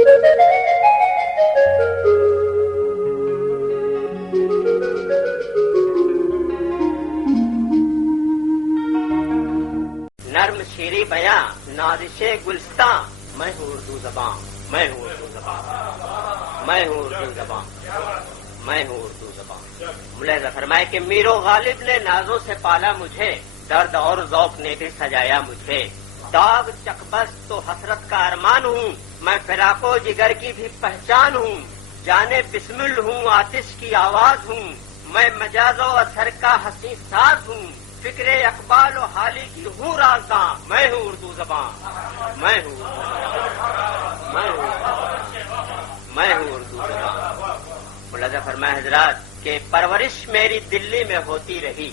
نرم شیریں بیاں نازش گلستاں، میں ہوں اردو زباں، میں ہوں اردو زباں، میں ہوں اردو زباں، میں ہوں اردو زباں۔ ملاحظہ فرمائے کہ میر و غالب نے نازوں سے پالا مجھے، درد اور ذوق نے بھی سجایا مجھے۔ داغ چکبست تو حسرت کا ارمان ہوں، میں فراق و جگر کی بھی پہچان ہوں۔ جانے بسمل ہوں، آتش کی آواز ہوں، میں مجاز و اثر کا حسین ساز ہوں۔ فکر اقبال و حالی کی ہوں رازداں، میں ہوں اردو زباں، میں ہوں میں ہوں میں ہوں اردو زباں۔ ملاحظہ فرمائے حضرات کہ پرورش میری دلی میں ہوتی رہی،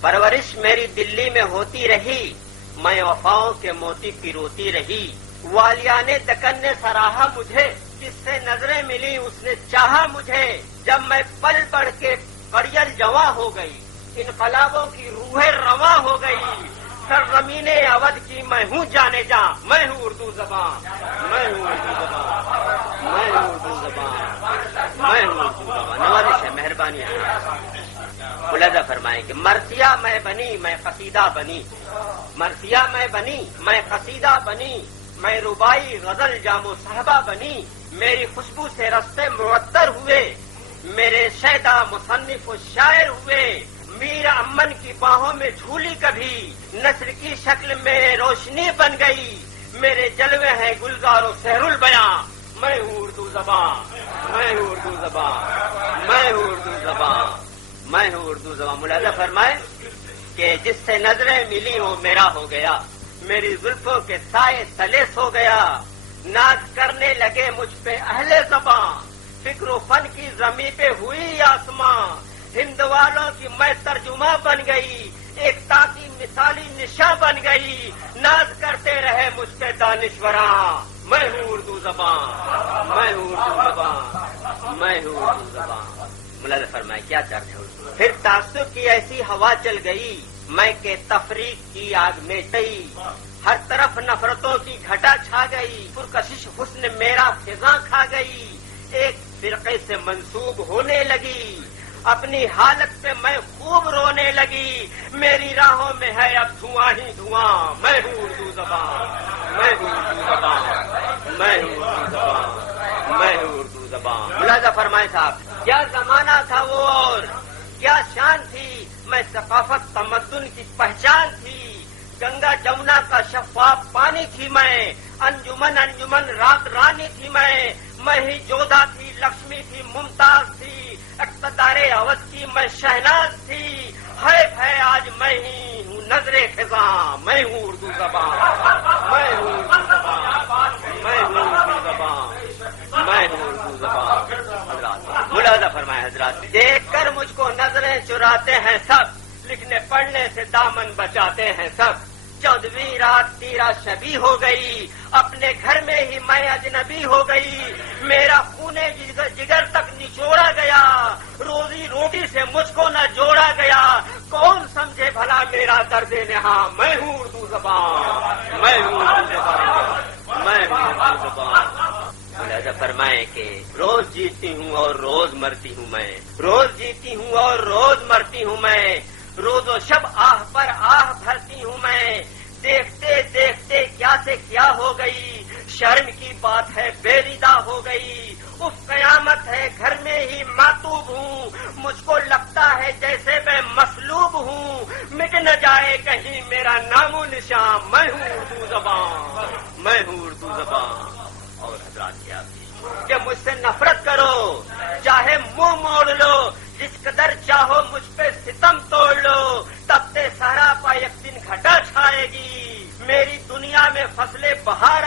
پرورش میری دلی میں ہوتی رہی، میں وفاؤں کے موتی پیروتی رہی۔ والیان دکن نے سراہا مجھے، جس سے نظریں ملی اس نے چاہا مجھے۔ جب میں پل بڑھ کے قریل جواں ہو گئی، انقلابوں کی روح رواں ہو گئی۔ سرزمین اودھ کی میں ہوں جانے جاں، میں ہوں اردو زباں، میں ہوں اردو زباں، میں ہوں اردو زباں، میں ہوں اردو زباں۔ نوازش ہے، مہربانی ہے۔ ملاحظہ فرمائیں کہ مرثیہ میں بنی، میں قصیدہ بنی، مرثیہ میں بنی، میں قصیدہ بنی، میں ربائی غزل جام و صحبہ بنی۔ میری خوشبو سے رستے معطر ہوئے، میرے شیدا مصنف و شاعر ہوئے۔ میر امن کی باہوں میں جھولی کبھی، نثر کی شکل میں روشنی بن گئی۔ میرے جلوے ہیں گلزار و سحر البیاں، میں ہوں اردو زباں، میں ہوں اردو زباں، میں ہوں اردو زباں، میں ہوں اردو زباں۔ ملاحظہ فرمائے کہ جس سے نظریں ملی وہ میرا ہو گیا، میری زلفوں کے سائے تلے سو گیا۔ ناز کرنے لگے مجھ پہ اہل زباں، فکر و فن کی زمین پہ ہوئی آسماں۔ ہند والوں کی میں ترجمہ بن گئی، ایکتا کی مثالی نشاں بن گئی۔ ناز کرتے رہے مجھ پہ دانشوراں، میں ہوں اردو زباں، میں ہوں اردو زباں، میں ہوں اردو زباں۔ ملاحظہ فرمائے کیا چاہتے ہو؟ پھر تعصب کی ایسی ہوا چل گئی، میں کہ تفریق کی آگ میں گئی۔ ہر طرف نفرتوں کی گھٹا چھا گئی، پرکشش حسن میرا خزاں کھا گئی۔ ایک فرقے سے منسوب ہونے لگی، اپنی حالت پہ میں خوب رونے لگی۔ میری راہوں میں ہے اب دھواں ہی دھواں، میں ہوں اردو زباں، میں ہوں اردو زباں، میں ہوں اردو زباں، میں ہوں اردو زباں۔ ملاحظہ فرمائے صاحب کیا زمانہ تھا وہ اور کیا شان تھی، میں ثقافت تمدن کی پہچان تھی۔ گنگا جمنا کا شفاف پانی تھی میں، انجمن انجمن رات رانی تھی میں ہی جودا تھی، لکشمی تھی، ممتاز تھی، اقتدار اودھ کی میں شہناز تھی۔ ہے آج میں ہی ہوں نظر خزاں، میں ہوں اردو زباں، میں ہوں اردو زباں، میں ہوں اردو زباں، میں ہوں اردو زباں۔ حضرات ملاحظہ فرمائے حضرات، دیکھ کر مجھ کو نظریں چراتے ہیں سب، لکھنے پڑھنے سے دامن بچاتے ہیں سب۔ 14ویں رات 13 شبی ہو گئی، اپنے گھر میں ہی میں اجنبی ہو گئی۔ میرا خون جگر تک نچوڑا گیا، روزی روٹی سے مجھ کو نہ جوڑا گیا۔ کون سمجھے بھلا میرا درد نہاں، میں ہوں اردو زبان، میں ہوں اردو زبان، میں ہوں اردو زبان۔ لہذا فرمائے کہ روز جیتی ہوں اور روز مرتی ہوں میں، روز جیتی ہوں اور روز مرتی ہوں میں۔ روز و شب آہ پر آہ بھرتی ہوں میں، دیکھتے دیکھتے کیا سے کیا ہو گئی۔ شرم کی بات ہے بیریدا ہو گئی، اف قیامت ہے گھر میں ہی معتوب ہوں۔ مجھ کو لگتا ہے جیسے میں مصلوب ہوں، مٹ نہ جائے کہیں میرا نام و نشان، میں ہوں اردو زبان، میں ہوں اردو زبان۔ اور حضرات کیا کہ مجھ سے نفرت کرو، چاہے منہ موڑ لو، جس قدر چاہو مجھ پہ ستم توڑ لو، تب تے سہرا پا یک دن گھٹا چھائے گی۔ میری دنیا میں فصلیں بہار